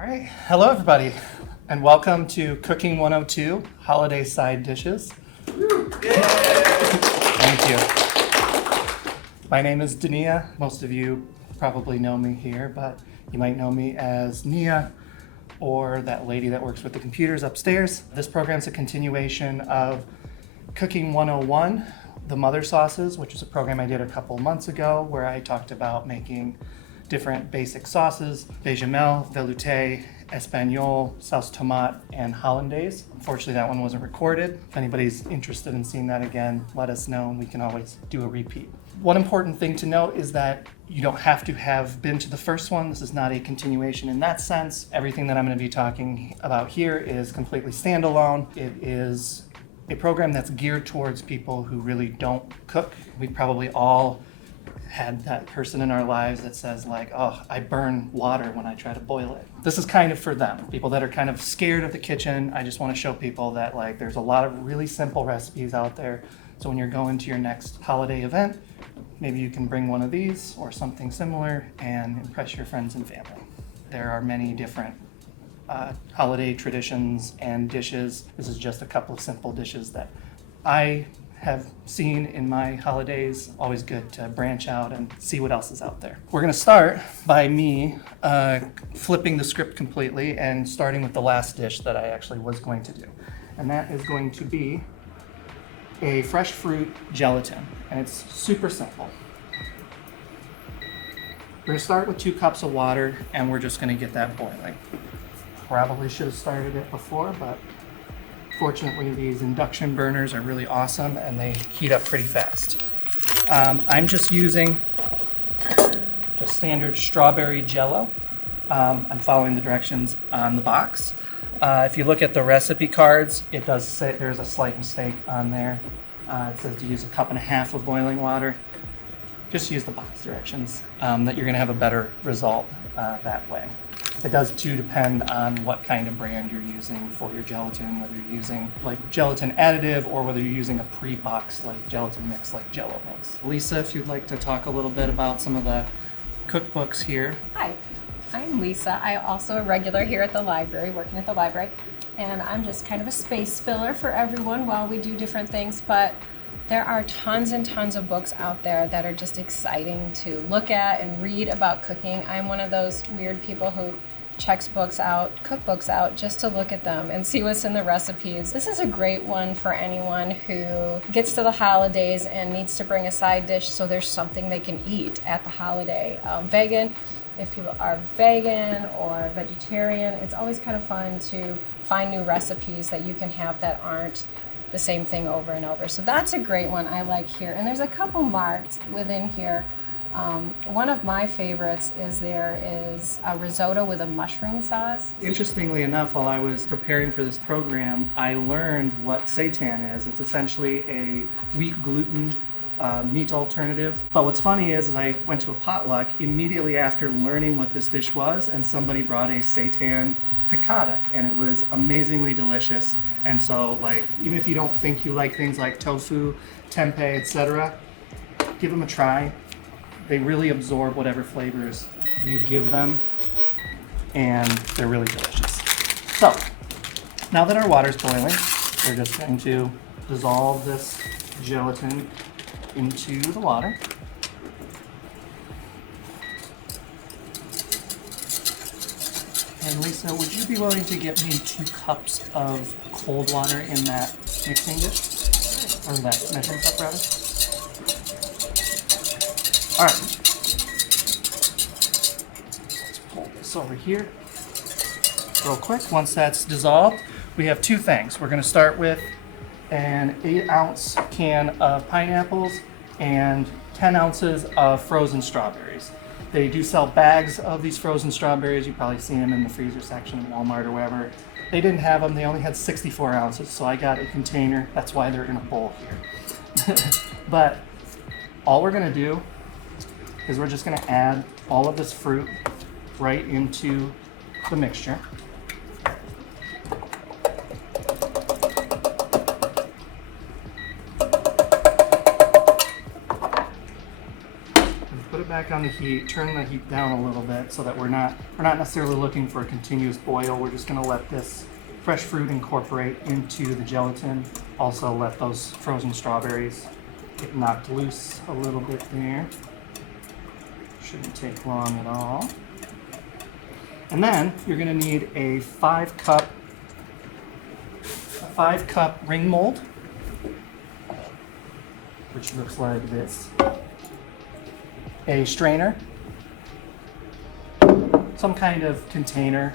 All right, hello everybody, and welcome to Cooking 102 Holiday Side Dishes. Thank you. My name is Dania. Most of you probably know me here, but you might know me as Nia or that lady that works with the computers upstairs. This program's a continuation of Cooking 101, the Mother Sauces, which is a program I did a couple months ago where I talked about making different basic sauces: bechamel, velouté, espagnole, sauce tomate, and hollandaise. Unfortunately, that one wasn't recorded. If anybody's interested in seeing that again, let us know and we can always do a repeat. One important thing to note is that you don't have to have been to the first one. This is not a continuation in that sense. Everything that I'm going to be talking about here is completely standalone. It is a program that's geared towards people who really don't cook. We probably all had that person in our lives that says like, oh, I burn water when I try to boil it. This is kind of for them, people that are kind of scared of the kitchen. I just want to show people that like there's a lot of really simple recipes out there. So when you're going to your next holiday event, maybe you can bring one of these or something similar and impress your friends and family. There are many different holiday traditions and dishes. This is just a couple of simple dishes that I have seen in my holidays. Always good to branch out and see what else is out there. We're going to start by me flipping the script completely and starting with the last dish that I actually was going to do. And that is going to be a fresh fruit gelatin. And it's super simple. We're going to start with 2 cups of water and we're just going to get that boiling. Probably should have started it before, but fortunately, these induction burners are really awesome and they heat up pretty fast. I'm just using just standard strawberry jello. I'm following the directions on the box. If you look at the recipe cards, it does say there's a slight mistake on there. It says to use 1.5 cups of boiling water. Just use the box directions, that you're gonna have a better result that way. It does too depend on what kind of brand you're using for your gelatin, whether you're using like gelatin additive or whether you're using a pre-boxed like gelatin mix like Jello mix. Lisa, if you'd like to talk a little bit about some of the cookbooks here. Hi, I'm Lisa. I'm also a regular here at the library, working at the library, and I'm just kind of a space filler for everyone while we do different things, but there are tons and tons of books out there that are just exciting to look at and read about cooking. I'm one of those weird people who checks books out, cookbooks out, just to look at them and see what's in the recipes. This is a great one for anyone who gets to the holidays and needs to bring a side dish so there's something they can eat at the holiday. Vegan, if people are vegan or vegetarian, it's always kind of fun to find new recipes that you can have that aren't the same thing over and over. So that's a great one I like here. And there's a couple marked within here. One of my favorites is there is a risotto with a mushroom sauce. Interestingly enough, while I was preparing for this program, I learned what seitan is. It's essentially a wheat gluten meat alternative. But what's funny is I went to a potluck immediately after learning what this dish was, and somebody brought a seitan piccata, and it was amazingly delicious. And so, like, even if you don't think you like things like tofu, tempeh, etc., give them a try. They really absorb whatever flavors you give them, and they're really delicious. So, now that our water's boiling, we're just going to dissolve this gelatin into the water. And Lisa, would you be willing to get me 2 cups of cold water in that mixing dish? Or that measuring cup, rather? All right. Let's pull this over here real quick. Once that's dissolved, we have 2 things. We're going to start with an 8-ounce can of pineapples and 10 ounces of frozen strawberries. They do sell bags of these frozen strawberries. You've probably seen them in the freezer section at Walmart or wherever. They didn't have them. They only had 64 ounces, so I got a container. That's why they're in a bowl here. But all we're going to do is we're just going to add all of this fruit right into the mixture. Put it it back on the heat, turn the heat down a little bit so that we're not necessarily looking for a continuous boil. We're just gonna let this fresh fruit incorporate into the gelatin. Also let those frozen strawberries get knocked loose a little bit there. Shouldn't take long at all. And then you're gonna need a 5-cup ring mold, which looks like this. A strainer, some kind of container.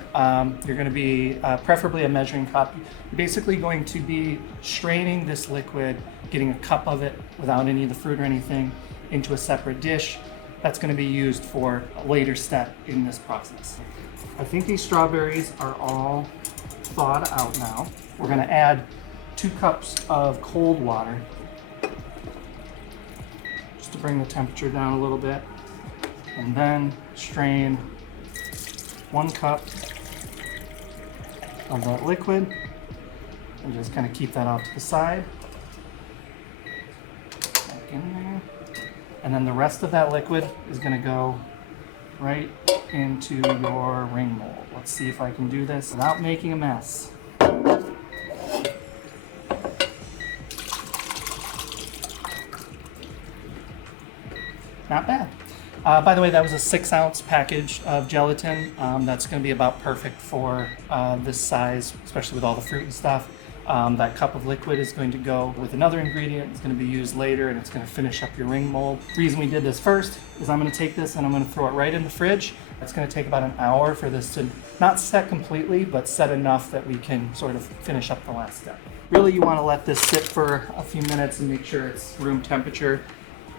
You're going to be preferably a measuring cup. You're basically going to be straining this liquid, getting a cup of it without any of the fruit or anything into a separate dish. That's going to be used for a later step in this process. I think these strawberries are all thawed out now. We're going to add 2 cups of cold water just to bring the temperature down a little bit, and then strain 1 cup of that liquid and just kind of keep that off to the side. Back in there. And then the rest of that liquid is going to go right into your ring mold. Let's see if I can do this without making a mess. Not bad. By the way, that was a 6-ounce package of gelatin. That's going to be about perfect for this size, especially with all the fruit and stuff. That cup of liquid is going to go with another ingredient. It's going to be used later, and it's going to finish up your ring mold. The reason we did this first is I'm going to take this and I'm going to throw it right in the fridge. It's going to take about an hour for this to not set completely, but set enough that we can sort of finish up the last step. Really, you want to let this sit for a few minutes and make sure it's room temperature.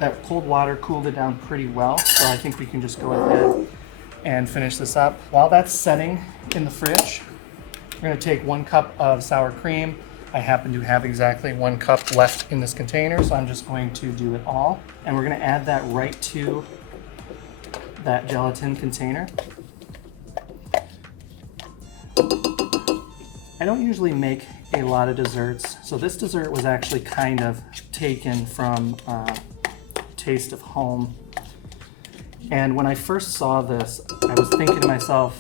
That cold water cooled it down pretty well, so I think we can just go ahead and finish this up. While that's setting in the fridge, we're going to take 1 cup of sour cream. I happen to have exactly 1 cup left in this container, so I'm just going to do it all. And we're going to add that right to that gelatin container. I don't usually make a lot of desserts, so this dessert was actually kind of taken from Taste of Home. And when I first saw this, I was thinking to myself,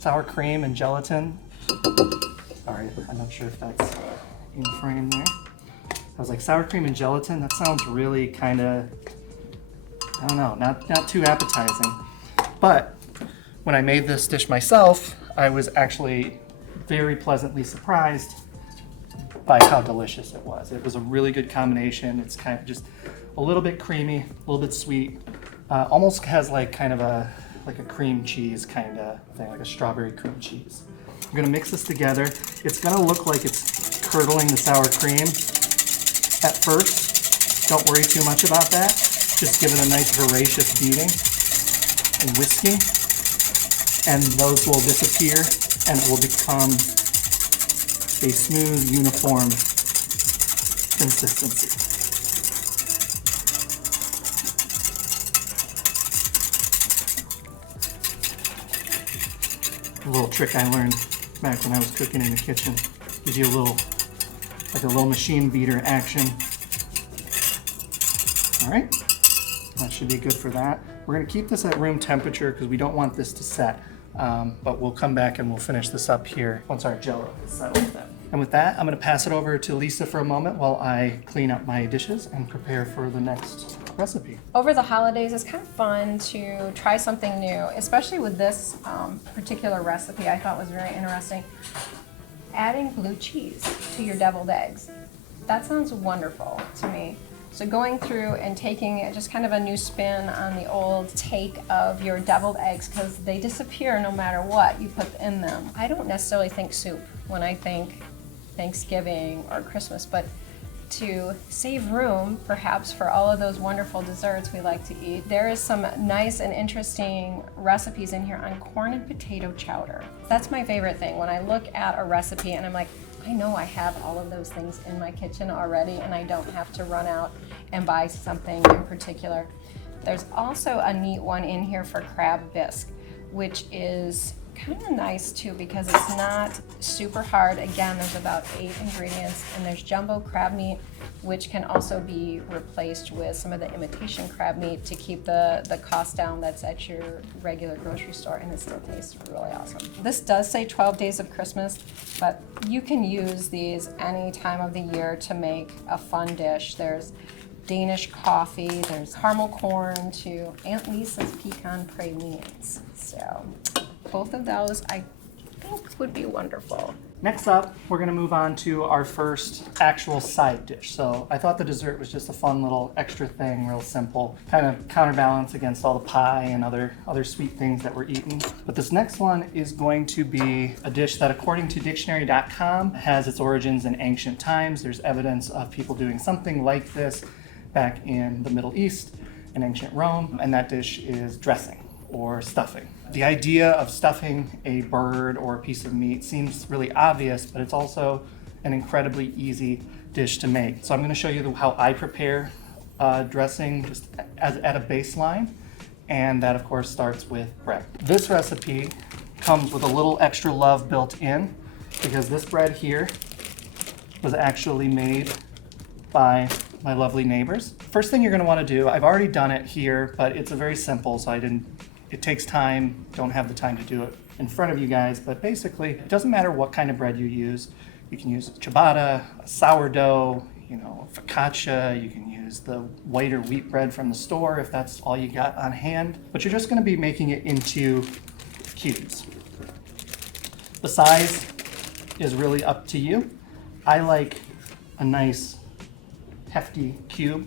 sour cream and gelatin. Sorry, I'm not sure if that's in frame there. I was like, sour cream and gelatin, that sounds really kind of, I don't know, not too appetizing. But when I made this dish myself, I was actually very pleasantly surprised by how delicious it was. It was a really good combination. It's kind of just a little bit creamy, a little bit sweet, almost has like kind of a cream cheese kind of thing, like a strawberry cream cheese. I'm gonna mix this together. It's gonna look like it's curdling the sour cream at first. Don't worry too much about that. Just give it a nice voracious beating and whisking, and those will disappear and it will become a smooth, uniform consistency. A little trick I learned back when I was cooking in the kitchen. Gives you a little machine beater action. All right, that should be good for that. We're gonna keep this at room temperature because we don't want this to set, but we'll come back and we'll finish this up here once our Jell-O is settled then. And with that, I'm gonna pass it over to Lisa for a moment while I clean up my dishes and prepare for the next recipe. Over the holidays, it's kind of fun to try something new, especially with this particular recipe I thought was very interesting. Adding blue cheese to your deviled eggs. That sounds wonderful to me. So going through and taking just kind of a new spin on the old take of your deviled eggs, because they disappear no matter what you put in them. I don't necessarily think soup when I think Thanksgiving or Christmas, but to save room perhaps for all of those wonderful desserts we like to eat, there is some nice and interesting recipes in here on corn and potato chowder. That's my favorite thing when I look at a recipe and I'm like, I know I have all of those things in my kitchen already and I don't have to run out and buy something in particular. There's also a neat one in here for crab bisque, which is kind of nice too because it's not super hard. Again, there's about 8 ingredients, and there's jumbo crab meat, which can also be replaced with some of the imitation crab meat to keep the cost down that's at your regular grocery store, and it still tastes really awesome. This does say 12 days of Christmas, but you can use these any time of the year to make a fun dish. There's Danish coffee, there's caramel corn to Aunt Lisa's pecan pralines. So both of those I think would be wonderful. Next up, we're gonna move on to our first actual side dish. So I thought the dessert was just a fun little extra thing, real simple, kind of counterbalance against all the pie and other sweet things that we're eating. But this next one is going to be a dish that, according to dictionary.com, has its origins in ancient times. There's evidence of people doing something like this back in the Middle East, in ancient Rome, and that dish is dressing or stuffing. The idea of stuffing a bird or a piece of meat seems really obvious, but it's also an incredibly easy dish to make. So I'm going to show you how I prepare dressing just at a baseline, and that of course starts with bread. This recipe comes with a little extra love built in because this bread here was actually made by my lovely neighbors. First thing you're going to want to do, I've already done it here, but it's a very simple, so it takes time, don't have the time to do it in front of you guys, but basically it doesn't matter what kind of bread you use. You can use ciabatta, a sourdough, focaccia, you can use the white or wheat bread from the store if that's all you got on hand, but you're just going to be making it into cubes. The size is really up to you. I like a nice hefty cube.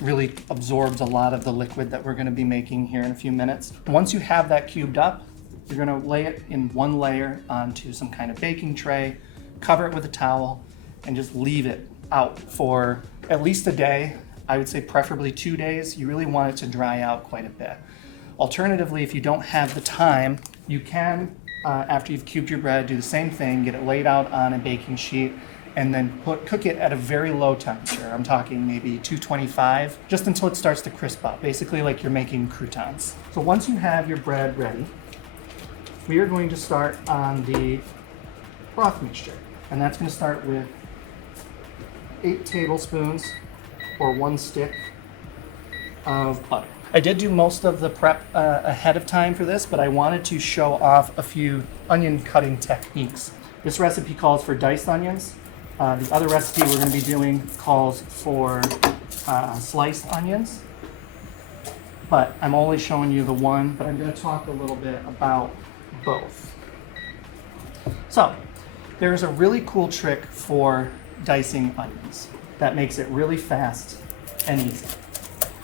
Really absorbs a lot of the liquid that we're going to be making here in a few minutes. Once you have that cubed up, you're going to lay it in one layer onto some kind of baking tray, cover it with a towel, and just leave it out for at least a day. I would say preferably 2 days. You really want it to dry out quite a bit. Alternatively, if you don't have the time, you can, after you've cubed your bread, do the same thing, get it laid out on a baking sheet, and then cook it at a very low temperature. I'm talking maybe 225, just until it starts to crisp up, basically like you're making croutons. So once you have your bread ready, we are going to start on the broth mixture. And that's going to start with 8 tablespoons or 1 stick of butter. I did do most of the prep ahead of time for this, but I wanted to show off a few onion cutting techniques. This recipe calls for diced onions. The other recipe we're going to be doing calls for sliced onions, but I'm only showing you the one, but I'm going to talk a little bit about both. So there's a really cool trick for dicing onions that makes it really fast and easy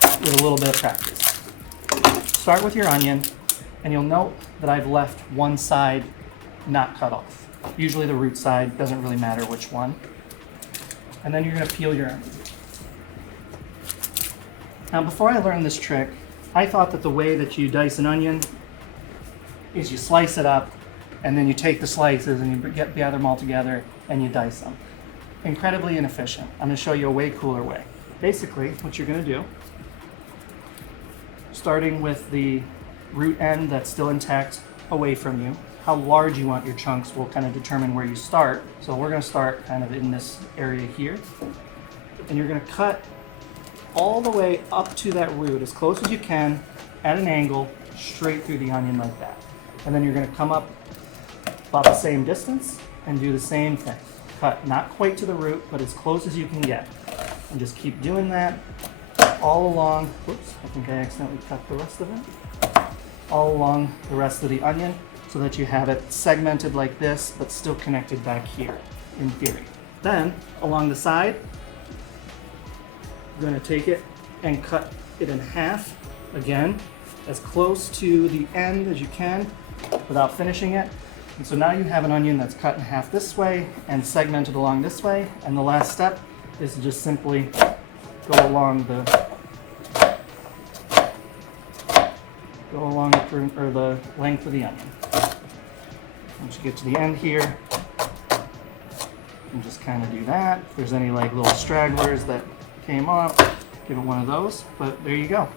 with a little bit of practice. Start with your onion, and you'll note that I've left one side not cut off. Usually the root side, doesn't really matter which one. And then you're going to peel your onion. Now before I learned this trick, I thought that the way that you dice an onion is you slice it up, and then you take the slices and you gather them all together and you dice them. Incredibly inefficient. I'm going to show you a way cooler way. Basically, what you're going to do, starting with the root end that's still intact away from you, how large you want your chunks will kind of determine where you start. So we're going to start kind of in this area here. And you're going to cut all the way up to that root as close as you can at an angle straight through the onion like that. And then you're going to come up about the same distance and do the same thing. Cut not quite to the root, but as close as you can get. And just keep doing that all along. Whoops, I think I accidentally cut the rest of it. All along the rest of the onion, so that you have it segmented like this, but still connected back here, in theory. Then, along the side, you're going to take it and cut it in half, again, as close to the end as you can, without finishing it. And so now you have an onion that's cut in half this way, and segmented along this way, and the last step is to just simply go along the length of the onion. Once you get to the end here, and just kind of do that. If there's any like little stragglers that came off, give it one of those. But there you go.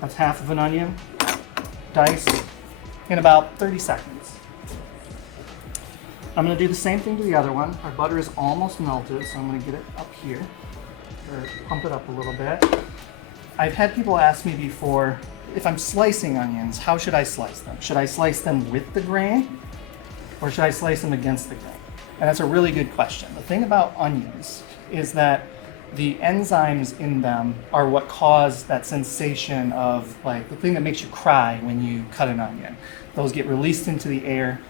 That's half of an onion, diced, in about 30 seconds. I'm going to do the same thing to the other one. Our butter is almost melted, so I'm going to get it up here, or pump it up a little bit. I've had people ask me before, if I'm slicing onions, how should I slice them? Should I slice them with the grain, or should I slice them against the grain? And that's a really good question. The thing about onions is that the enzymes in them are what cause that sensation of, like, the thing that makes you cry when you cut an onion. Those get released into the air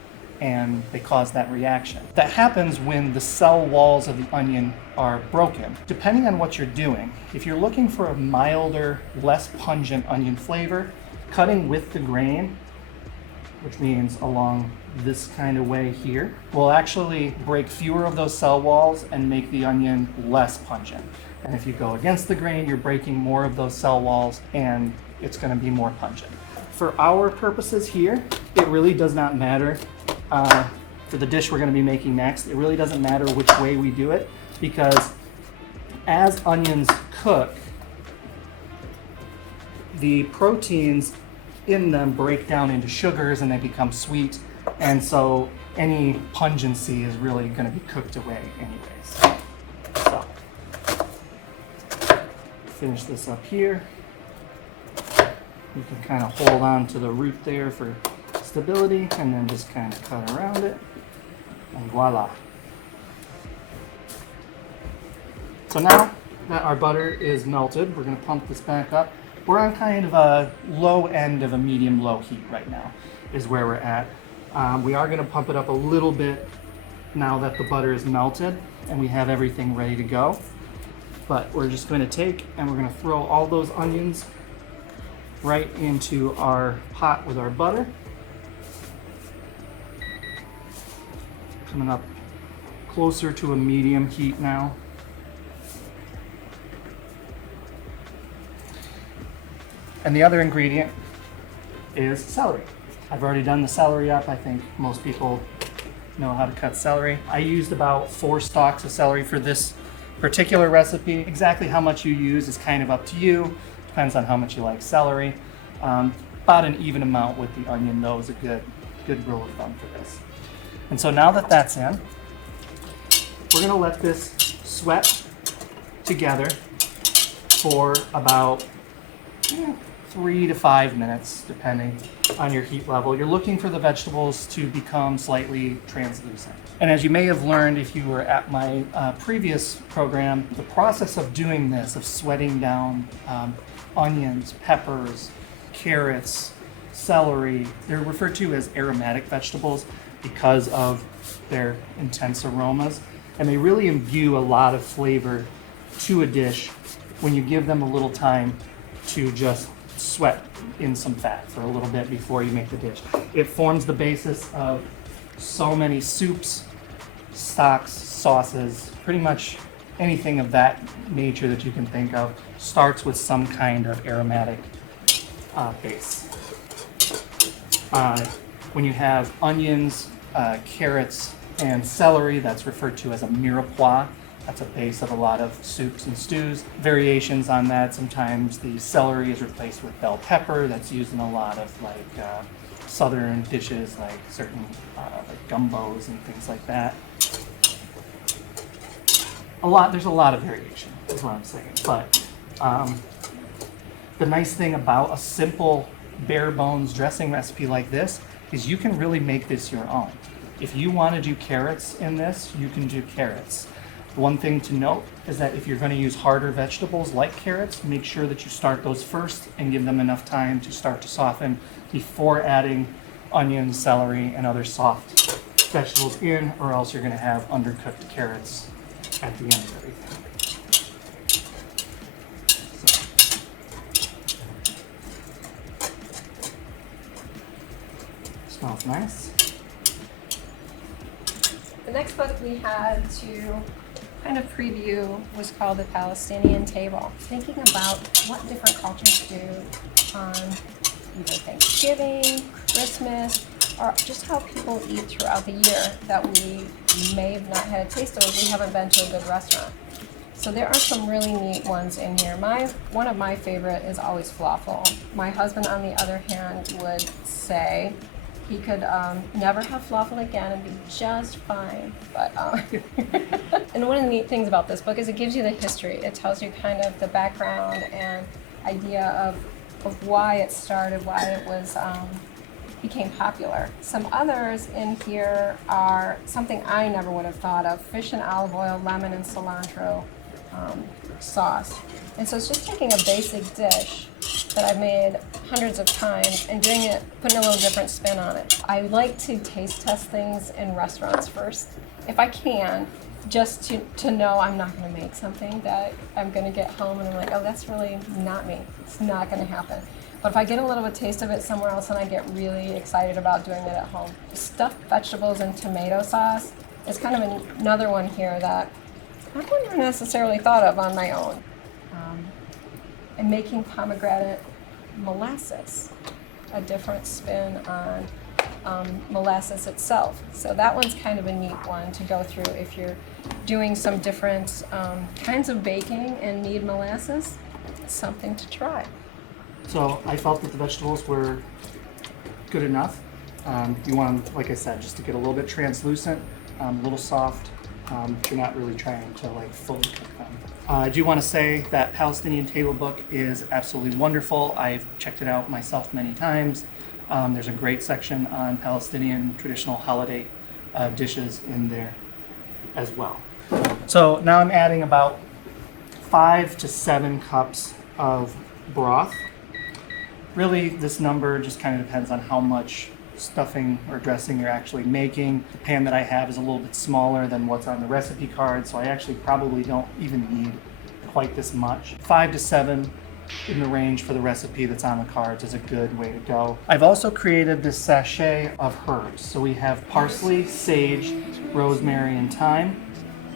and they cause that reaction. That happens when the cell walls of the onion are broken. Depending on what you're doing, if you're looking for a milder, less pungent onion flavor, cutting with the grain, which means along this kind of way here, will actually break fewer of those cell walls and make the onion less pungent. And if you go against the grain, you're breaking more of those cell walls and it's going to be more pungent. For our purposes here, it really does not matter. For the dish we're going to be making next, it really doesn't matter which way we do it, because as onions cook, the proteins in them break down into sugars and they become sweet, and so any pungency is really going to be cooked away anyways. So, finish this up here. You can kind of hold on to the root there for stability, and then just kind of cut around it, and voila. So now that our butter is melted, we're going to pump this back up. We're on kind of a low end of a medium-low heat right now, is where we're at. We are going to pump it up a little bit now that the butter is melted and we have everything ready to go. But we're just going to take and we're going to throw all those onions right into our pot with our butter. Coming up closer to a medium heat now. And the other ingredient is celery. I've already done the celery up. I think most people know how to cut celery. I used about 4 stalks of celery for this particular recipe. Exactly how much you use is kind of up to you. Depends on how much you like celery. About an even amount with the onion, though, is a good rule of thumb for this. And so now that that's in, we're going to let this sweat together for about 3 to 5 minutes, depending on your heat level. You're looking for the vegetables to become slightly translucent. And as you may have learned if you were at my previous program, the process of doing this, of sweating down onions, peppers, carrots, celery, they're referred to as aromatic vegetables because of their intense aromas. And they really imbue a lot of flavor to a dish when you give them a little time to just sweat in some fat for a little bit before you make the dish. It forms the basis of so many soups, stocks, sauces, pretty much anything of that nature that you can think of starts with some kind of aromatic base. When you have onions, carrots, and celery, that's referred to as a mirepoix. That's a base of a lot of soups and stews. Variations on that, sometimes the celery is replaced with bell pepper. That's used in a lot of southern dishes, like certain like gumbos and things like that. There's a lot of variation, is what I'm saying. But the nice thing about a simple bare bones dressing recipe like this is you can really make this your own. If you want to do carrots in this, you can do carrots. One thing to note is that if you're going to use harder vegetables like carrots, make sure that you start those first and give them enough time to start to soften before adding onions, celery, and other soft vegetables in, or else you're going to have undercooked carrots at the end of everything. Smells nice. The next book we had to kind of preview was called The Palestinian Table, thinking about what different cultures do on either Thanksgiving, Christmas, or just how people eat throughout the year that we may have not had a taste of if we haven't been to a good restaurant. So there are some really neat ones in here. One of my favorite is always falafel. My husband, on the other hand, would say he could never have falafel again and be just fine. But and one of the neat things about this book is it gives you the history. It tells you kind of the background and idea of why it started, why it was became popular. Some others in here are something I never would have thought of: fish and olive oil, lemon and cilantro sauce. And so it's just taking a basic dish that I've made hundreds of times and doing it, putting a little different spin on it. I like to taste test things in restaurants first, if I can, just to know I'm not going to make something that I'm going to get home and I'm like, oh, that's really not me. It's not going to happen. But if I get a little bit taste of it somewhere else, and I get really excited about doing it at home. Stuffed vegetables and tomato sauce is kind of another one here that I wouldn't have necessarily thought of on my own. And making pomegranate molasses, a different spin on molasses itself. So that one's kind of a neat one to go through if you're doing some different kinds of baking and need molasses. It's something to try. So I felt that the vegetables were good enough. You want them, like I said, just to get a little bit translucent, a little soft. You're not really trying to like fully cook them. I do want to say that Palestinian Table Book is absolutely wonderful. I've checked it out myself many times. There's a great section on Palestinian traditional holiday dishes in there as well. So now I'm adding about 5 to 7 cups of broth. Really, this number just kind of depends on how much stuffing or dressing you're actually making. The pan that I have is a little bit smaller than what's on the recipe card, so I actually probably don't even need quite this much. 5 to 7 in the range for the recipe that's on the cards is a good way to go. I've also created this sachet of herbs. So we have parsley, sage, rosemary, and thyme.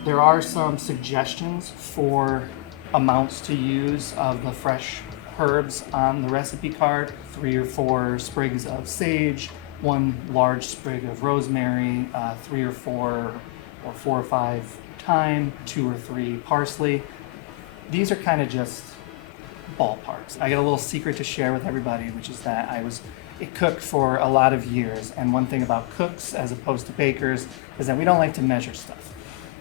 There are some suggestions for amounts to use of the fresh herbs on the recipe card. 3 or 4 sprigs of sage, 1 large sprig of rosemary, 3 or 4 or 4 or 5 thyme, 2 or 3 parsley. These are kind of just ballparks. I got a little secret to share with everybody, which is that I was a cook for a lot of years, and one thing about cooks as opposed to bakers is that we don't like to measure stuff.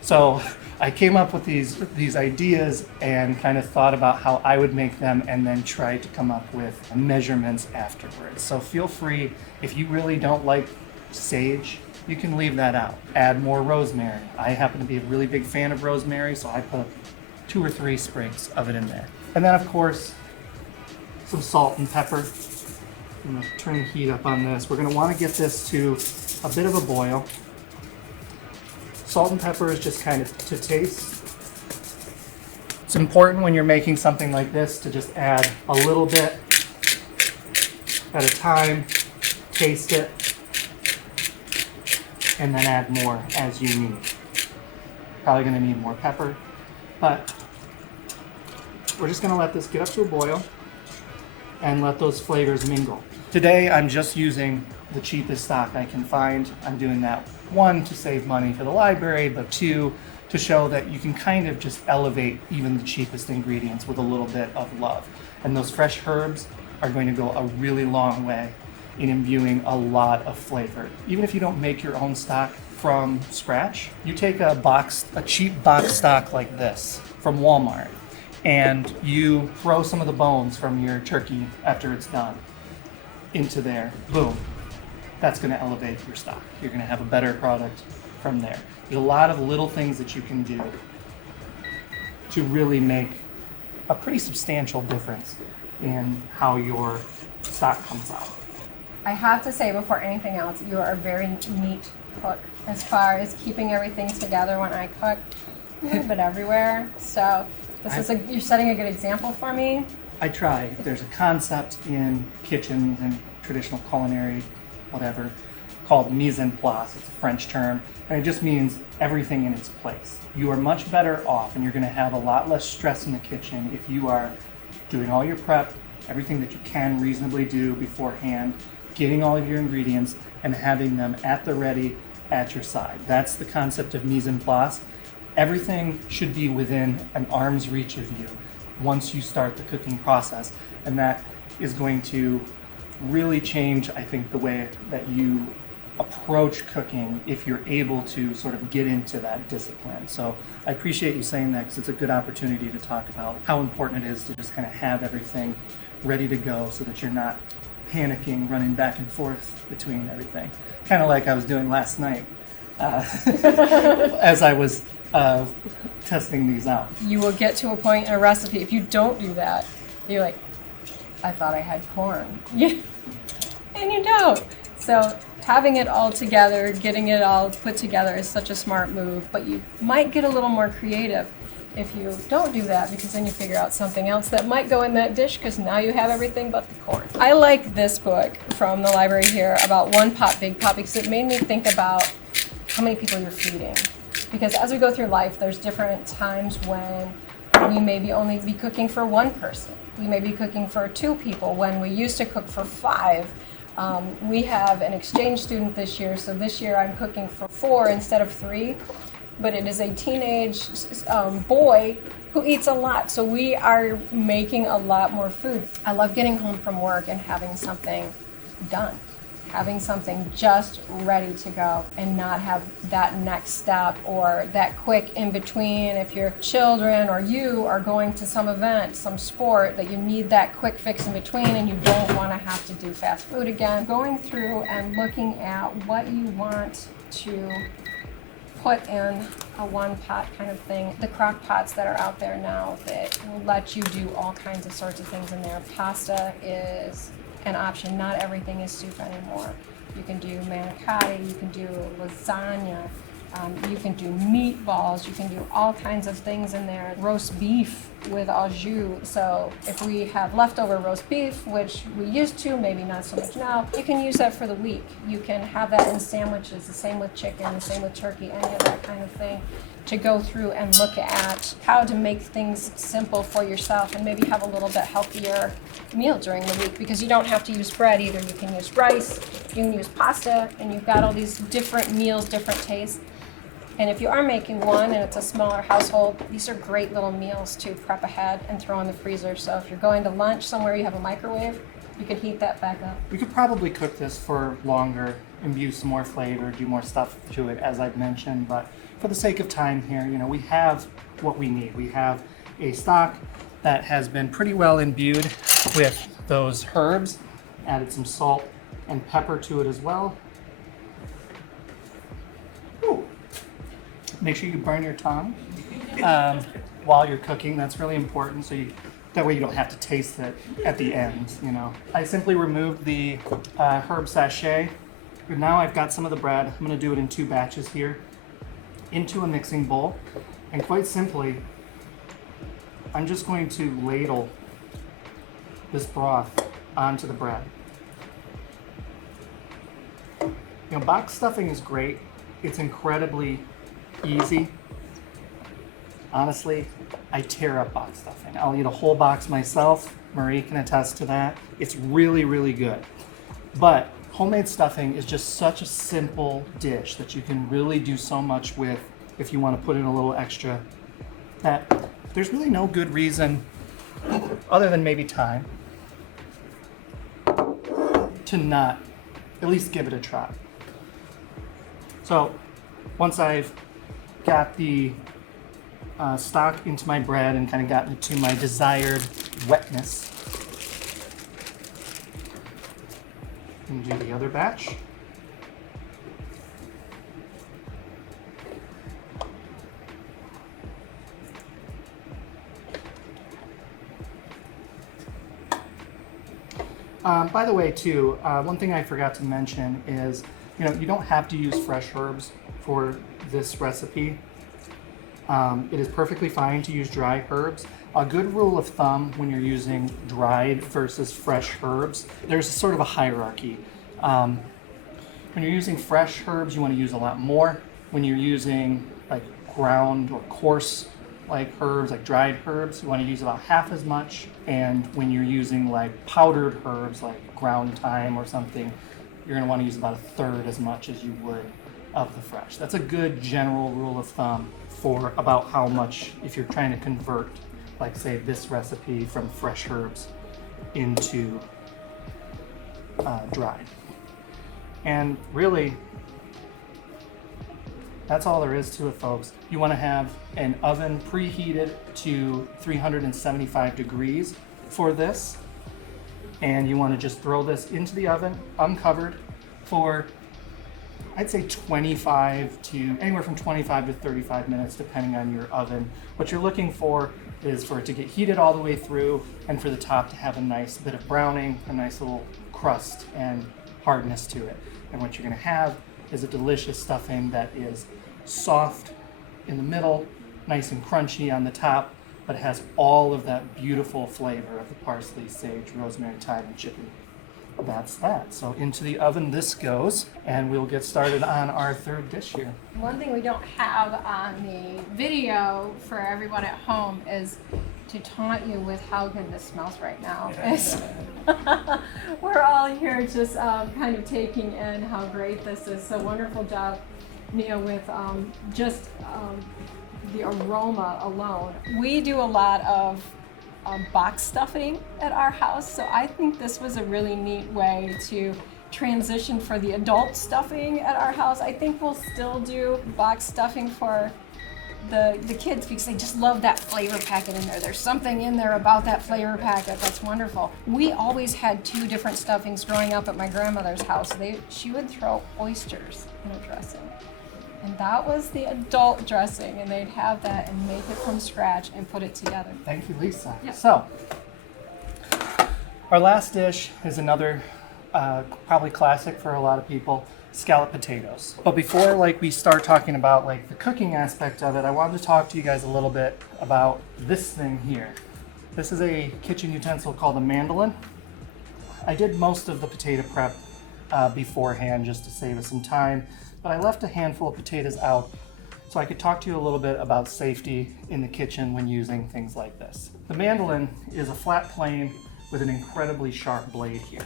So I came up with these ideas and kind of thought about how I would make them and then tried to come up with measurements afterwards. So feel free, if you really don't like sage, you can leave that out. Add more rosemary. I happen to be a really big fan of rosemary, so I put 2 or 3 sprigs of it in there. And then of course, some salt and pepper. I'm gonna turn the heat up on this. We're gonna wanna get this to a bit of a boil. Salt and pepper is just kind of to taste. It's important when you're making something like this to just add a little bit at a time, taste it, and then add more as you need. Probably gonna need more pepper, but we're just gonna let this get up to a boil and let those flavors mingle. Today, I'm just using the cheapest stock I can find. I'm doing that, 1, to save money for the library, but 2, to show that you can kind of just elevate even the cheapest ingredients with a little bit of love. And those fresh herbs are going to go a really long way in imbuing a lot of flavor. Even if you don't make your own stock from scratch, you take a cheap box stock like this from Walmart, and you throw some of the bones from your turkey after it's done into there, boom. That's gonna elevate your stock. You're gonna have a better product from there. There's a lot of little things that you can do to really make a pretty substantial difference in how your stock comes out. I have to say before anything else, you are a very neat cook as far as keeping everything together when I cook. A little bit everywhere. So you're setting a good example for me. I try. There's a concept in kitchens and traditional culinary, whatever, called mise en place. It's a French term, and it just means everything in its place. You are much better off, and you're going to have a lot less stress in the kitchen if you are doing all your prep, everything that you can reasonably do beforehand, getting all of your ingredients, and having them at the ready at your side. That's the concept of mise en place. Everything should be within an arm's reach of you once you start the cooking process, and that is going to really change, I think, the way that you approach cooking if you're able to sort of get into that discipline. So I appreciate you saying that because it's a good opportunity to talk about how important it is to just kind of have everything ready to go so that you're not panicking, running back and forth between everything. Kind of like I was doing last night as I was testing these out. You will get to a point in a recipe, if you don't do that, you're like, I thought I had corn. And you don't. So having it all together, getting it all put together is such a smart move, but you might get a little more creative if you don't do that, because then you figure out something else that might go in that dish because now you have everything but the corn. I like this book from the library here about One Pot, Big Pot, because it made me think about how many people you're feeding. Because as we go through life, there's different times when we maybe only be cooking for one person. We may be cooking for 2 people when we used to cook for 5. We have an exchange student this year, so this year I'm cooking for 4 instead of 3. But it is a teenage boy who eats a lot, so we are making a lot more food. I love getting home from work and having something done, having something just ready to go and not have that next step or that quick in between. If your children or you are going to some event, some sport, that you need that quick fix in between and you don't want to have to do fast food again. Going through and looking at what you want to put in a one pot kind of thing. The crock pots that are out there now that will let you do all kinds of sorts of things in there. Pasta is an option. Not everything is soup anymore. You can do manicotti, you can do lasagna, you can do meatballs, you can do all kinds of things in there. Roast beef with au jus. So if we have leftover roast beef, which we used to, maybe not so much now, you can use that for the week. You can have that in sandwiches, the same with chicken, the same with turkey, any of that kind of thing, to go through and look at how to make things simple for yourself and maybe have a little bit healthier meal during the week, because you don't have to use bread either. You can use rice, you can use pasta, and you've got all these different meals, different tastes. And if you are making one and it's a smaller household, these are great little meals to prep ahead and throw in the freezer. So if you're going to lunch somewhere you have a microwave, you could heat that back up. We could probably cook this for longer, imbue some more flavor, do more stuff to it, as I've mentioned, but for the sake of time here, we have what we need. We have a stock that has been pretty well imbued with those herbs, added some salt and pepper to it as well. Ooh. Make sure you burn your tongue while you're cooking. That's really important, so that way you don't have to taste it at the end. I simply removed the herb sachet, and now I've got some of the bread. I'm going to do it in 2 batches here into a mixing bowl, and quite simply I'm just going to ladle this broth onto the bread. Box stuffing is great. It's incredibly easy. Honestly, I tear up box stuffing. I'll eat a whole box myself. Marie can attest to that. It's really, really good. But homemade stuffing is just such a simple dish that you can really do so much with if you want to put in a little extra, that there's really no good reason, other than maybe time, to not at least give it a try. So once I've got the stock into my bread and kind of gotten it to my desired wetness, and do the other batch. By the way, too, one thing I forgot to mention is, you don't have to use fresh herbs for this recipe. It is perfectly fine to use dry herbs. A good rule of thumb when you're using dried versus fresh herbs, there's sort of a hierarchy. When you're using fresh herbs, you want to use a lot more. When you're using like ground or coarse herbs, like dried herbs, you want to use about half as much. And when you're using like powdered herbs, like ground thyme or something, you're going to want to use about 1/3 as much as you would of the fresh. That's a good general rule of thumb for about how much, if you're trying to convert, like say this recipe from fresh herbs into dried. And really, that's all there is to it, folks. You want to have an oven preheated to 375 degrees for this. And you want to just throw this into the oven, uncovered, for I'd say anywhere from 25 to 35 minutes, depending on your oven. What you're looking for is for it to get heated all the way through and for the top to have a nice bit of browning, a nice little crust and hardness to it. And what you're going to have is a delicious stuffing that is soft in the middle, nice and crunchy on the top, but it has all of that beautiful flavor of the parsley, sage, rosemary, thyme, and chicken. That's that. So into the oven this goes, and we'll get started on our third dish here. One thing we don't have on the video for everyone at home is to taunt you with how good this smells right now. We're all here just kind of taking in how great this is. So wonderful job, Nia, with the aroma alone. We do a lot of box stuffing at our house, so I think this was a really neat way to transition for the adult stuffing at our house. I think we'll still do box stuffing for the kids because they just love that flavor packet in there. There's something in there about that flavor packet that's wonderful. We always had two different stuffings growing up at my grandmother's house. She would throw oysters in a dressing. And that was the adult dressing, and they'd have that and make it from scratch and put it together. Thank you, Lisa. Yep. So, our last dish is another probably classic for a lot of people, scalloped potatoes. But before we start talking about the cooking aspect of it, I wanted to talk to you guys a little bit about this thing here. This is a kitchen utensil called a mandolin. I did most of the potato prep beforehand just to save us some time. But I left a handful of potatoes out so I could talk to you a little bit about safety in the kitchen when using things like this. The mandolin is a flat plane with an incredibly sharp blade here.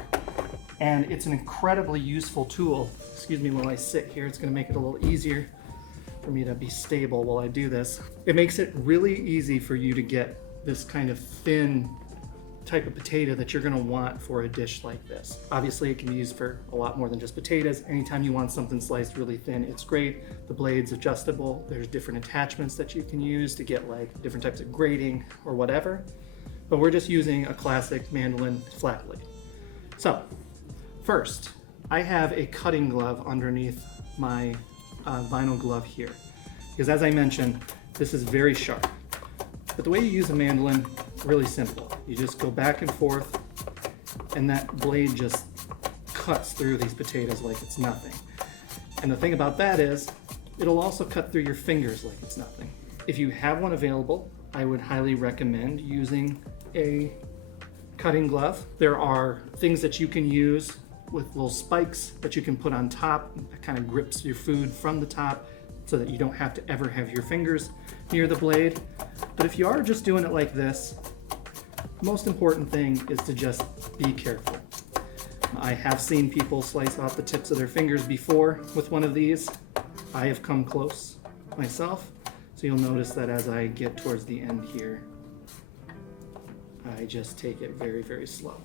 And it's an incredibly useful tool. Excuse me while I sit here, it's gonna make it a little easier for me to be stable while I do this. It makes it really easy for you to get this kind of thin type of potato that you're going to want for a dish like this. Obviously it can be used for a lot more than just potatoes. Anytime you want something sliced really thin, it's great. The blade's adjustable. There's different attachments that you can use to get different types of grating or whatever. But we're just using a classic mandolin flat blade. So first, I have a cutting glove underneath my vinyl glove here. Because as I mentioned, this is very sharp. But the way you use a mandolin, really simple. You just go back and forth, and that blade just cuts through these potatoes like it's nothing. And the thing about that is, it'll also cut through your fingers like it's nothing. If you have one available, I would highly recommend using a cutting glove. There are things that you can use with little spikes that you can put on top that kind of grips your food from the top so that you don't have to ever have your fingers near the blade. But if you are just doing it like this, the most important thing is to just be careful. I have seen people slice off the tips of their fingers before with one of these. I have come close myself, so you'll notice that as I get towards the end here, I just take it very, very slow.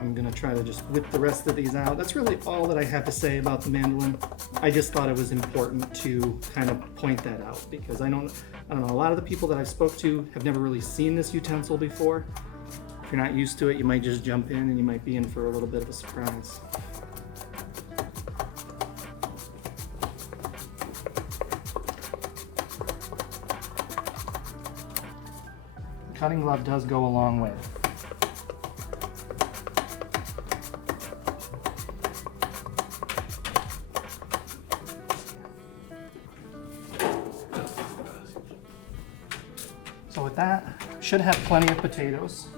I'm gonna try to just whip the rest of these out. That's really all that I have to say about the mandolin. I just thought it was important to kind of point that out because I don't know, a lot of the people that I've spoke to have never really seen this utensil before. If you're not used to it, you might just jump in and you might be in for a little bit of a surprise. The cutting glove does go a long way. So with that, should have plenty of potatoes.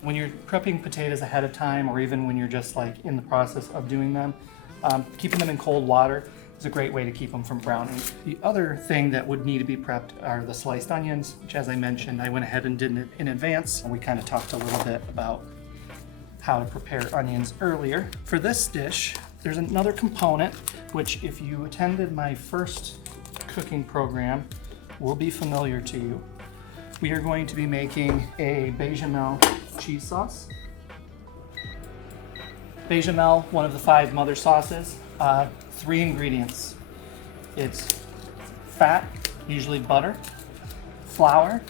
When you're prepping potatoes ahead of time, or even when you're just in the process of doing them, keeping them in cold water is a great way to keep them from browning. The other thing that would need to be prepped are the sliced onions, which as I mentioned, I went ahead and did it in advance. We kind of talked a little bit about how to prepare onions earlier. For this dish, there's another component, which if you attended my first cooking program, will be familiar to you. We are going to be making a bechamel cheese sauce. Bechamel, one of the 5 mother sauces. 3 ingredients. It's fat, usually butter, flour,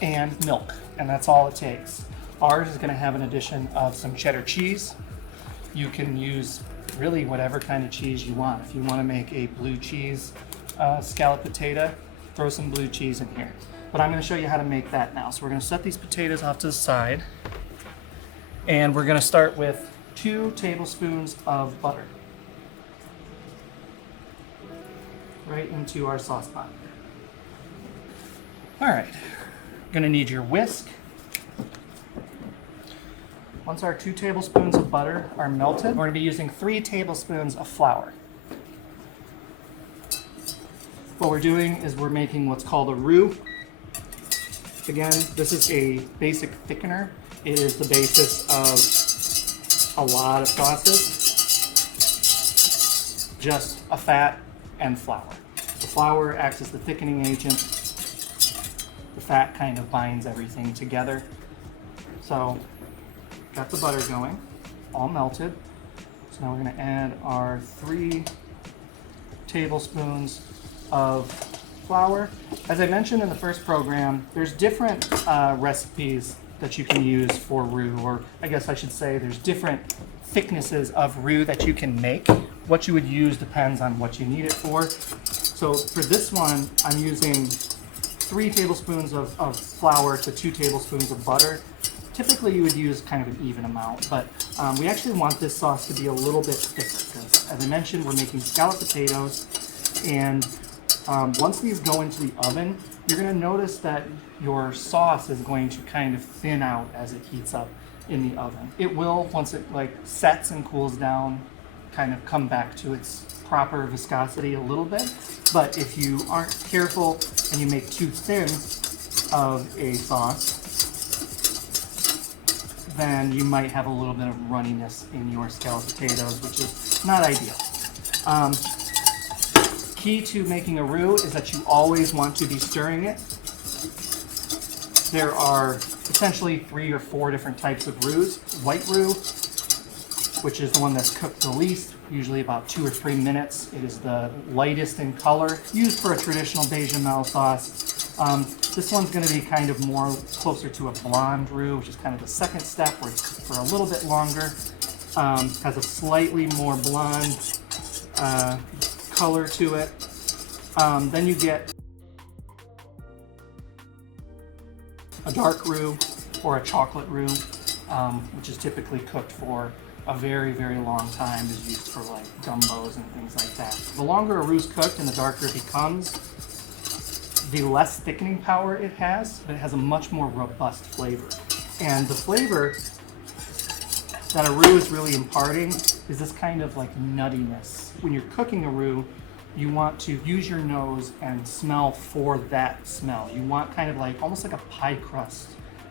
and milk, and that's all it takes. Ours is going to have an addition of some cheddar cheese. You can use really whatever kind of cheese you want. If you want to make a blue cheese scallop potato, throw some blue cheese in here. But I'm going to show you how to make that now. So we're going to set these potatoes off to the side, and we're going to start with 2 tablespoons of butter right into our sauce pot. All right, you're going to need your whisk. Once our 2 tablespoons of butter are melted, we're going to be using 3 tablespoons of flour. What we're doing is we're making what's called a roux. Again, this is a basic thickener. It is the basis of a lot of sauces. Just a fat and flour. The flour acts as the thickening agent. The fat kind of binds everything together. So, got the butter going, all melted. So now we're going to add our 3 tablespoons of flour. As I mentioned in the first program, there's different recipes that you can use for roux, or I guess I should say there's different thicknesses of roux that you can make. What you would use depends on what you need it for. So for this one, I'm using 3 tablespoons of flour to 2 tablespoons of butter. Typically you would use kind of an even amount, but we actually want this sauce to be a little bit thicker because, as I mentioned, we're making scalloped potatoes, and once these go into the oven, you're going to notice that your sauce is going to kind of thin out as it heats up in the oven. It will, once it sets and cools down, kind of come back to its proper viscosity a little bit. But if you aren't careful and you make too thin of a sauce, then you might have a little bit of runniness in your scalloped potatoes, which is not ideal. Key to making a roux is that you always want to be stirring it. There are essentially 3 or 4 different types of roux. White roux, which is the one that's cooked the least, usually about 2 or 3 minutes. It is the lightest in color, used for a traditional bechamel sauce. This one's going to be kind of more closer to a blonde roux, which is kind of the second step, where it's cooked for a little bit longer. Has a slightly more blonde color to it. Then you get a dark roux or a chocolate roux, which is typically cooked for a very, very long time, is used for like gumbos and things like that. The longer a roux is cooked and the darker it becomes, the less thickening power it has, but it has a much more robust flavor. And the flavor that a roux is really imparting is this kind of like nuttiness. When you're cooking a roux, you want to use your nose and smell for that smell. You want kind of like almost like a pie crust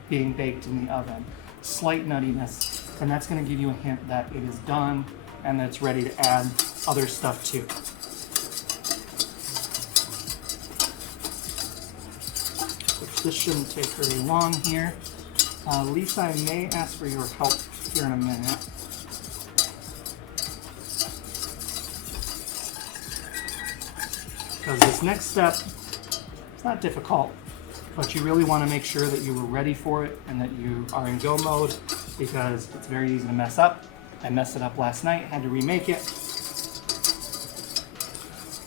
being baked in the oven. Slight nuttiness, and that's going to give you a hint that it is done and that it's ready to add other stuff to. Which this shouldn't take very long here. Lisa, I may ask for your help here in a minute. Because this next step, it's not difficult, but you really want to make sure that you were ready for it and that you are in go mode, because it's very easy to mess up. I messed it up last night, had to remake it.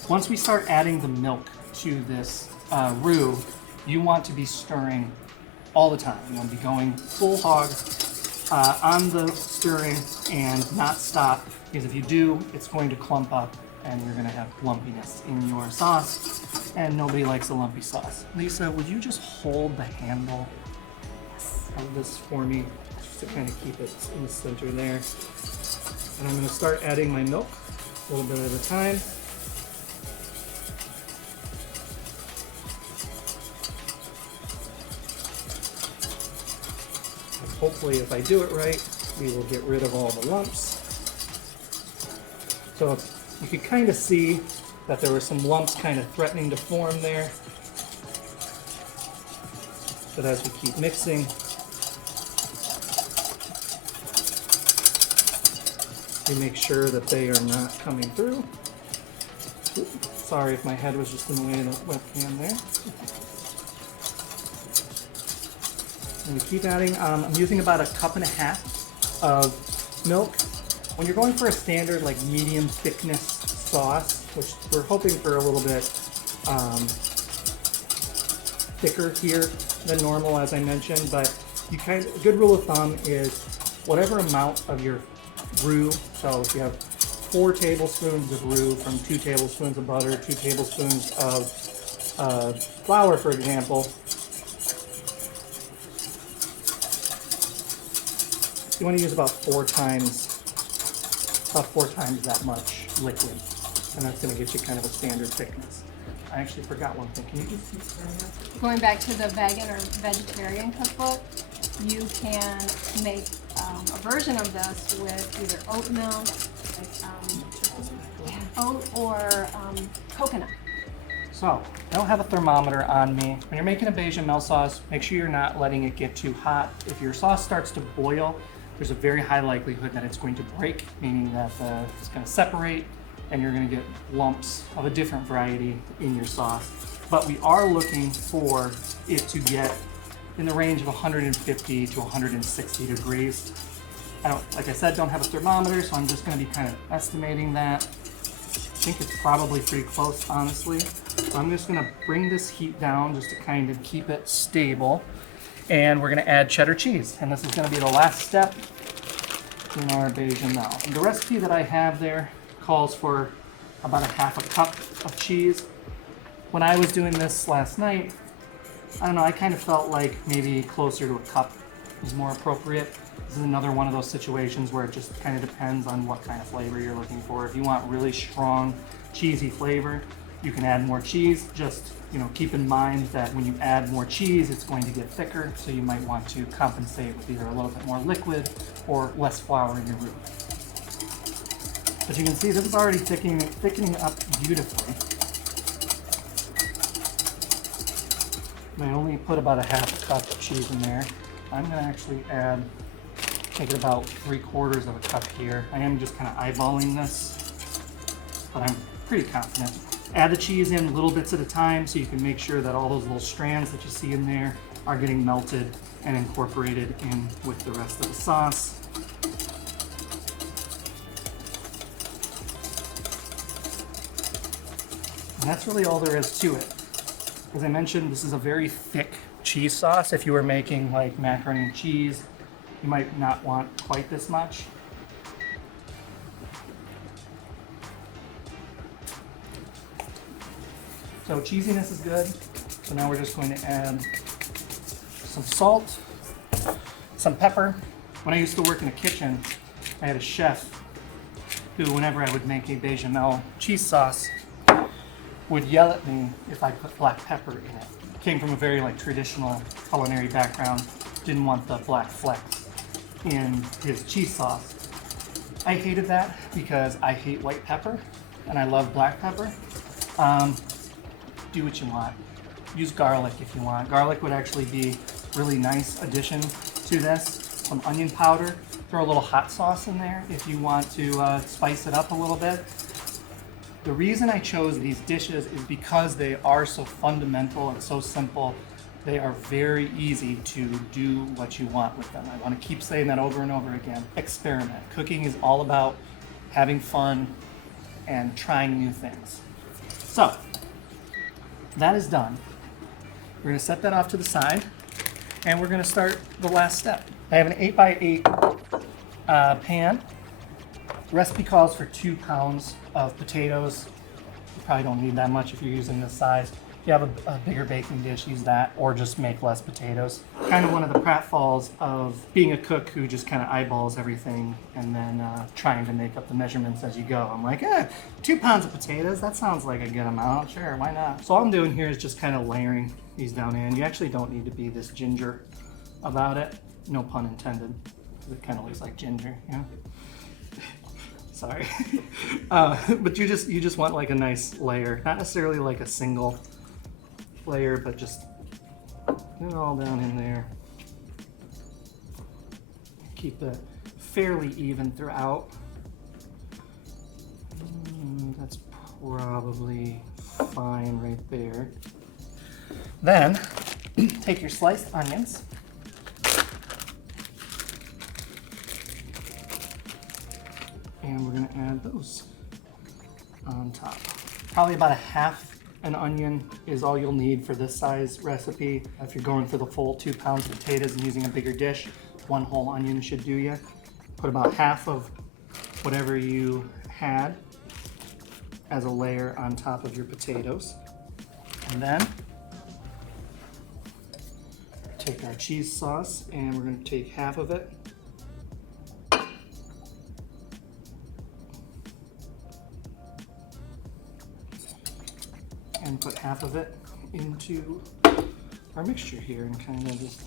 Once we start adding the milk to this roux, you want to be stirring all the time. You want to be going full hog on the stirring and not stop, because if you do, it's going to clump up and you're going to have lumpiness in your sauce, and nobody likes a lumpy sauce. Lisa, would you just hold the handle of this for me, just to kind of keep it in the center there? And I'm going to start adding my milk a little bit at a time. And hopefully, if I do it right, we will get rid of all the lumps. So you could kind of see that there were some lumps kind of threatening to form there. But as we keep mixing, You make sure that they are not coming through. Oops, sorry if my head was just in the way of the webcam there. And we keep adding, I'm using about 1.5 cups of milk. When you're going for a standard like medium thickness sauce, which we're hoping for a little bit thicker here than normal, as I mentioned, but a good rule of thumb is whatever amount of your roux, so if you have 4 tablespoons of roux from 2 tablespoons of butter, 2 tablespoons of flour, for example, you want to use about 4 times that much liquid, and that's going to get you kind of a standard thickness. I actually forgot one thing. Can you just keep stirring that? Going back to the vegan or vegetarian cookbook, you can make a version of this with either oat milk, oat or coconut. So, I don't have a thermometer on me. When you're making a bechamel sauce, make sure you're not letting it get too hot. If your sauce starts to boil, there's a very high likelihood that it's going to break, meaning that it's going to separate and you're going to get lumps of a different variety in your sauce. But we are looking for it to get in the range of 150 to 160 degrees. Like I said, don't have a thermometer, so I'm just going to be kind of estimating that. I think it's probably pretty close, honestly. So I'm just going to bring this heat down just to kind of keep it stable. And we're going to add cheddar cheese. And this is going to be the last step in our bechamel. And the recipe that I have there calls for about 1/2 cup of cheese. When I was doing this last night, I don't know, I kind of felt like maybe closer to 1 cup is more appropriate. This is another one of those situations where it just kind of depends on what kind of flavor you're looking for. If you want really strong, cheesy flavor, you can add more cheese. Just, keep in mind that when you add more cheese, it's going to get thicker, so you might want to compensate with either a little bit more liquid or less flour in your roux. But you can see this is already thickening up beautifully. I only put about 1/2 cup of cheese in there. I'm going to actually make it about 3/4 of a cup here. I am just kind of eyeballing this, but I'm pretty confident. Add the cheese in little bits at a time so you can make sure that all those little strands that you see in there are getting melted and incorporated in with the rest of the sauce. And that's really all there is to it. As I mentioned, this is a very thick cheese sauce. If you were making like macaroni and cheese, you might not want quite this much. So cheesiness is good. So now we're just going to add some salt, some pepper. When I used to work in a kitchen, I had a chef who, whenever I would make a bechamel cheese sauce, would yell at me if I put black pepper in it. Came from a very traditional culinary background, didn't want the black flecks in his cheese sauce. I hated that because I hate white pepper and I love black pepper. Do what you want. Use garlic if you want. Garlic would actually be a really nice addition to this. Some onion powder. Throw a little hot sauce in there if you want to spice it up a little bit. The reason I chose these dishes is because they are so fundamental and so simple. They are very easy to do what you want with them. I want to keep saying that over and over again. Experiment. Cooking is all about having fun and trying new things. So, that is done. We're going to set that off to the side, and we're going to start the last step. I have an 8x8 pan. The recipe calls for 2 pounds of potatoes. You probably don't need that much if you're using this size. If you have a bigger baking dish, use that, or just make less potatoes. Kind of one of the pratfalls of being a cook who just kind of eyeballs everything and then trying to make up the measurements as you go. I'm like, 2 pounds of potatoes, that sounds like a good amount. Sure, why not? So all I'm doing here is just kind of layering these down in. You actually don't need to be this ginger about it. No pun intended, because it kind of looks like ginger, Sorry. But you just want like a nice layer, not necessarily like a single layer, but just get it all down in there. Keep it fairly even throughout. probably fine right there. Then take your sliced onions and we're going to add those on top. Probably about a half an onion is all you'll need for this size recipe. If you're going for the full 2 pounds of potatoes and using a bigger dish, 1 whole onion should do you. Put about half of whatever you had as a layer on top of your potatoes. And then take our cheese sauce and we're going to take half of it and put half of it into our mixture here and kind of just,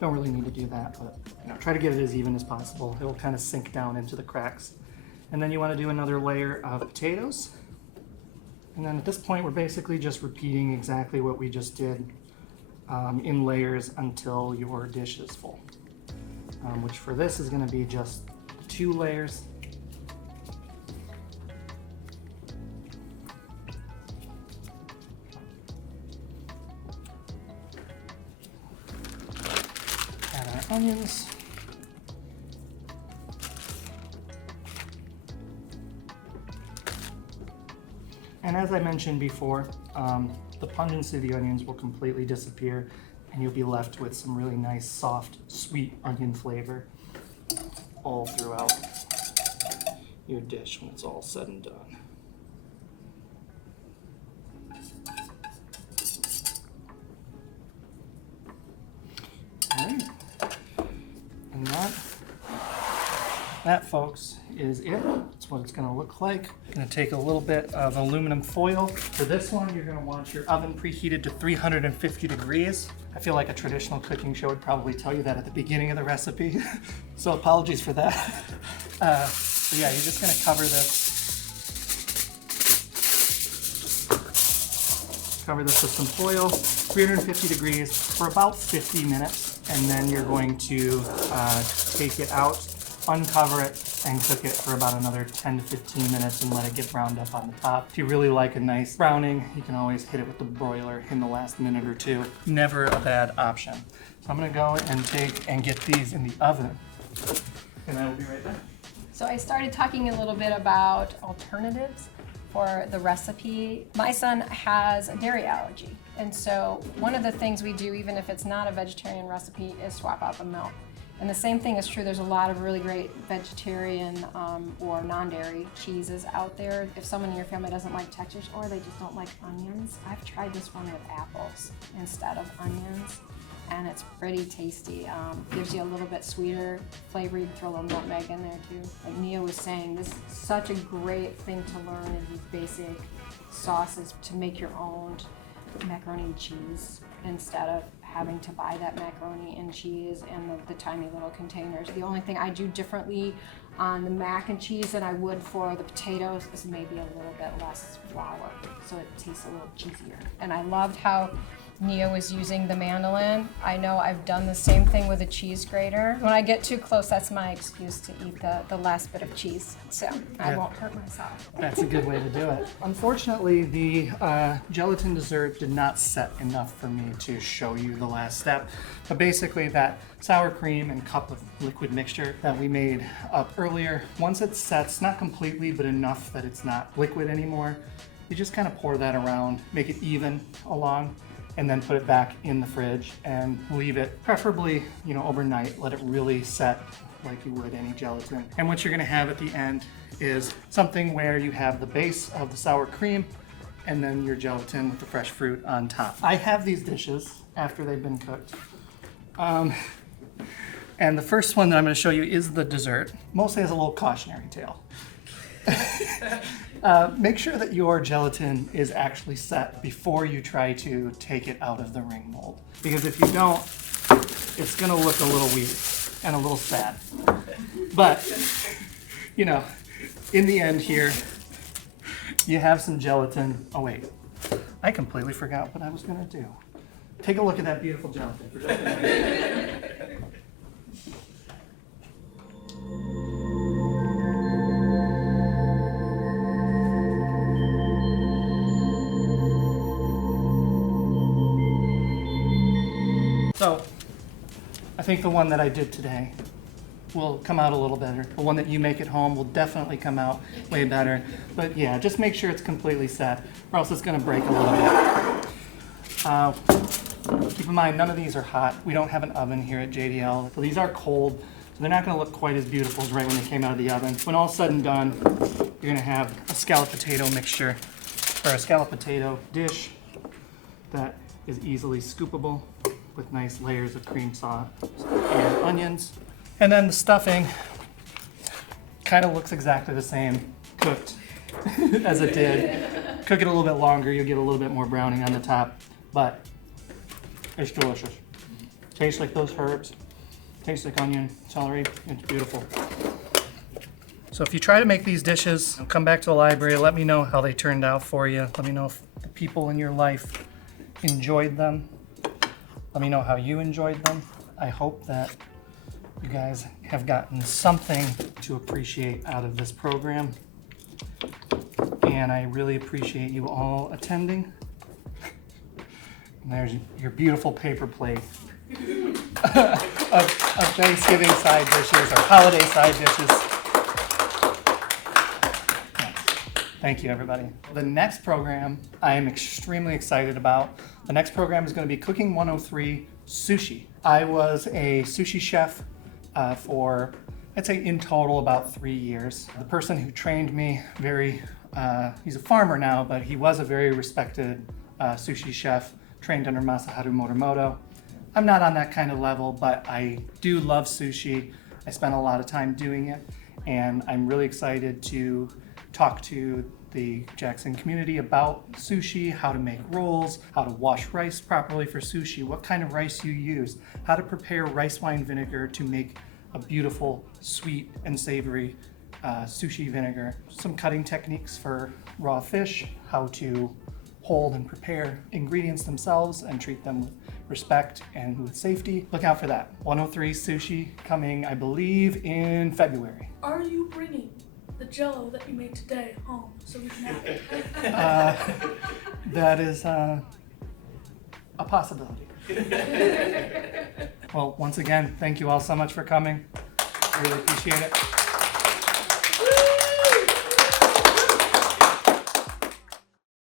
don't really need to do that, but try to get it as even as possible. It will kind of sink down into the cracks. And then you want to do another layer of potatoes. And then at this point, we're basically just repeating exactly what we just did in layers until your dish is full, which for this is going to be just 2 layers. Add our onions. And as I mentioned before, the pungency of the onions will completely disappear and you'll be left with some really nice, soft, sweet onion flavor all throughout your dish when it's all said and done. All right, and that folks is it. That's what it's going to look like. I'm going to take a little bit of aluminum foil. For this one, you're going to want your oven preheated to 350 degrees. I feel like a traditional cooking show would probably tell you that at the beginning of the recipe, so apologies for that. So yeah, you're just going to cover this with some foil, 350 degrees for about 50 minutes, and then you're going to take it out, uncover it, and cook it for about another 10 to 15 minutes and let it get browned up on the top. If you really like a nice browning, you can always hit it with the broiler in the last minute or two. Never a bad option. So I'm gonna go and take and get these in the oven, and I will be right back. So I started talking a little bit about alternatives for the recipe. My son has a dairy allergy, and so one of the things we do, even if it's not a vegetarian recipe, is swap out the milk. And the same thing is true, there's a lot of really great vegetarian or non-dairy cheeses out there. If someone in your family doesn't like textures or they just don't like onions, I've tried this one with apples instead of onions, and it's pretty tasty. Gives you a little bit sweeter flavor. You can throw a little nutmeg in there too. Like Nia was saying, this is such a great thing to learn, is these basic sauces to make your own macaroni and cheese instead of having to buy that macaroni and cheese in the tiny little containers. The only thing I do differently on the mac and cheese than I would for the potatoes is maybe a little bit less flour, so it tastes a little cheesier. And I loved how Nia was using the mandolin. I know I've done the same thing with a cheese grater. When I get too close, that's my excuse to eat the last bit of cheese, so I won't hurt myself. That's a good way to do it. Unfortunately, the gelatin dessert did not set enough for me to show you the last step. But basically that sour cream and cup of liquid mixture that we made up earlier, once it sets, not completely, but enough that it's not liquid anymore, you just kind of pour that around, make it even along, and then put it back in the fridge and leave it, preferably, overnight. Let it really set like you would any gelatin. And what you're gonna have at the end is something where you have the base of the sour cream and then your gelatin with the fresh fruit on top. I have these dishes after they've been cooked. And the first one that I'm gonna show you is the dessert. Mostly has a little cautionary tale. Make sure that your gelatin is actually set before you try to take it out of the ring mold. Because if you don't, it's gonna look a little weird and a little sad. But, in the end here, you have some gelatin. Oh wait, I completely forgot what I was gonna do. Take a look at that beautiful gelatin for just a minute. think the one that I did today will come out a little better. The one that you make at home will definitely come out way better. But yeah, just make sure it's completely set, or else it's gonna break a little bit. Keep in mind, none of these are hot. We don't have an oven here at JDL. So these are cold, so they're not gonna look quite as beautiful as right when they came out of the oven. When all's said and done, you're gonna have a scalloped potato mixture, or a scalloped potato dish that is easily scoopable with nice layers of cream sauce and onions. And then the stuffing kind of looks exactly the same cooked as it did. Cook it a little bit longer, you'll get a little bit more browning on the top, but it's delicious. Tastes like those herbs, tastes like onion, celery, it's beautiful. So if you try to make these dishes, come back to the library, let me know how they turned out for you. Let me know if the people in your life enjoyed them. Let me know how you enjoyed them. I hope that you guys have gotten something to appreciate out of this program. And I really appreciate you all attending. And there's your beautiful paper plate of Thanksgiving side dishes or holiday side dishes. Thank you, everybody. The next program I am extremely excited about. The next program is going to be Cooking 103 Sushi. I was a sushi chef for, I'd say in total, about 3 years. The person who trained me, he's a farmer now, but he was a very respected sushi chef, trained under Masaharu Morimoto. I'm not on that kind of level, but I do love sushi. I spent a lot of time doing it, and I'm really excited to talk to the Jackson community about sushi, how to make rolls, how to wash rice properly for sushi, what kind of rice you use, how to prepare rice wine vinegar to make a beautiful, sweet and savory sushi vinegar, some cutting techniques for raw fish, how to hold and prepare ingredients themselves and treat them with respect and with safety. Look out for that. 103 Sushi coming, I believe, in February. Are you bringing the Jell-O that you made today home so we can have it? That is a possibility. Well, once again, thank you all so much for coming. I really appreciate it.